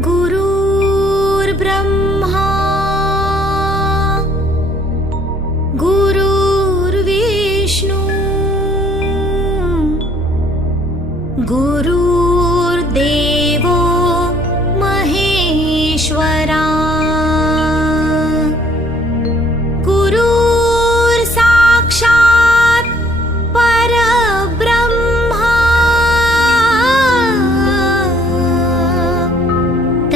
gue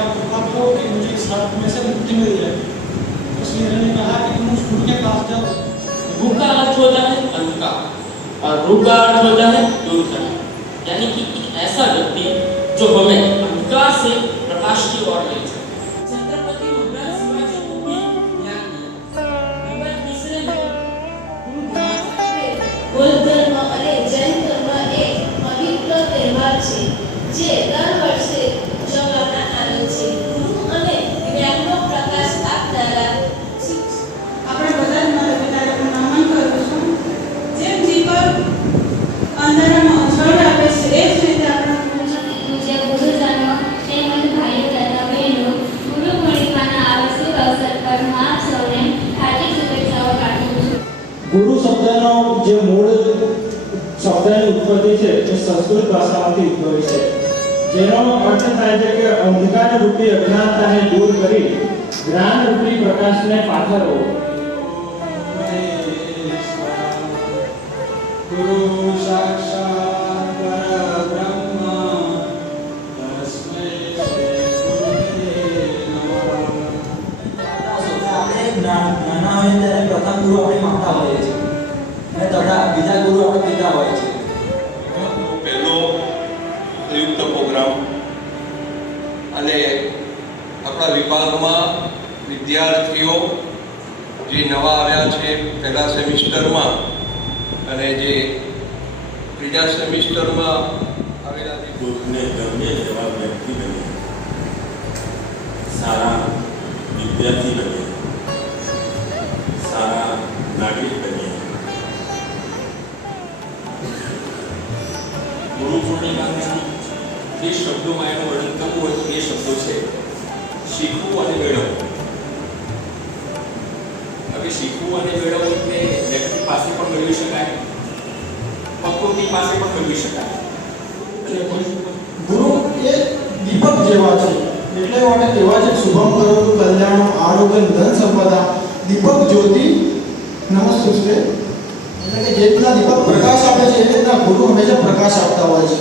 या फूफा को कि मुझे इस हाथ में से मुक्ति मिल जाए। तो श्री हरि ने कहा कि तुम उस गुरु के पास जाओ। भूख का अर्थ होता है अंधकार और रूप का अर्थ होता है दूर करना यानी कि एक ऐसा व्यक्ति जो हमें अंधकार से प्रकाश की ओर ले जाए। छत्रपति महाराज જે મૂળ શબ્દની ઉત્પત્તિ છે તે સંસ્કૃત ભાષામાંથી ઉદ્ભવી છે. જેનો અર્થ થાય છે કે અંધકાર રૂપી અજ્ઞાનતાને દૂર કરી જ્ઞાન રૂપી પ્રકાશને પાથરવો. ગુરુ સાક્ષાત પરબ્રહ્મ આપણે ના- નાના હોઈએ ત્યારે પ્રથમ ગુરુ આપણે માતા હોઈએ છીએ. અને તથા બીજા ગુરુ આપણે બીજા હોય છે. પહેલો સંયુક્ત પ્રોગ્રામ અને આપણા વિભાગમાં વિદ્યાર્થીઓ જે નવા આવ્યા છે પહેલા સેમિસ્ટરમાં અને જે ત્રીજા સેમિસ્ટરમાં આવેલા દુઃખને ગમે એવા વ્યક્તિ બને. સારા વિદ્યાર્થી બને. સારા નાગરિક બને. જે શબ્દોમાં એનું વર્ણન કરવું હોય એ શબ્દો છે, શીખવું અને મેળવવું. હવે શીખવું અને મેળવવું એટલે વ્યક્તિ પાસે પણ મેળવી શકાય પ્રકૃતિ પાસે પણ મેળવી શકાય. ગુરુ એ દીપક જેવા છે, એટલે માટે તેવા છે શુભમ કરોતુ કલ્યાણ આરોગ્ય, ધન સંપદા. દીપક જ્યોતિ નમસ્તુસ્તે એટલે કે જે રીતના દીપક પ્રકાશ આપે છે, એ રીતના ગુરુ હંમેશા પ્રકાશ આપતા હોય છે.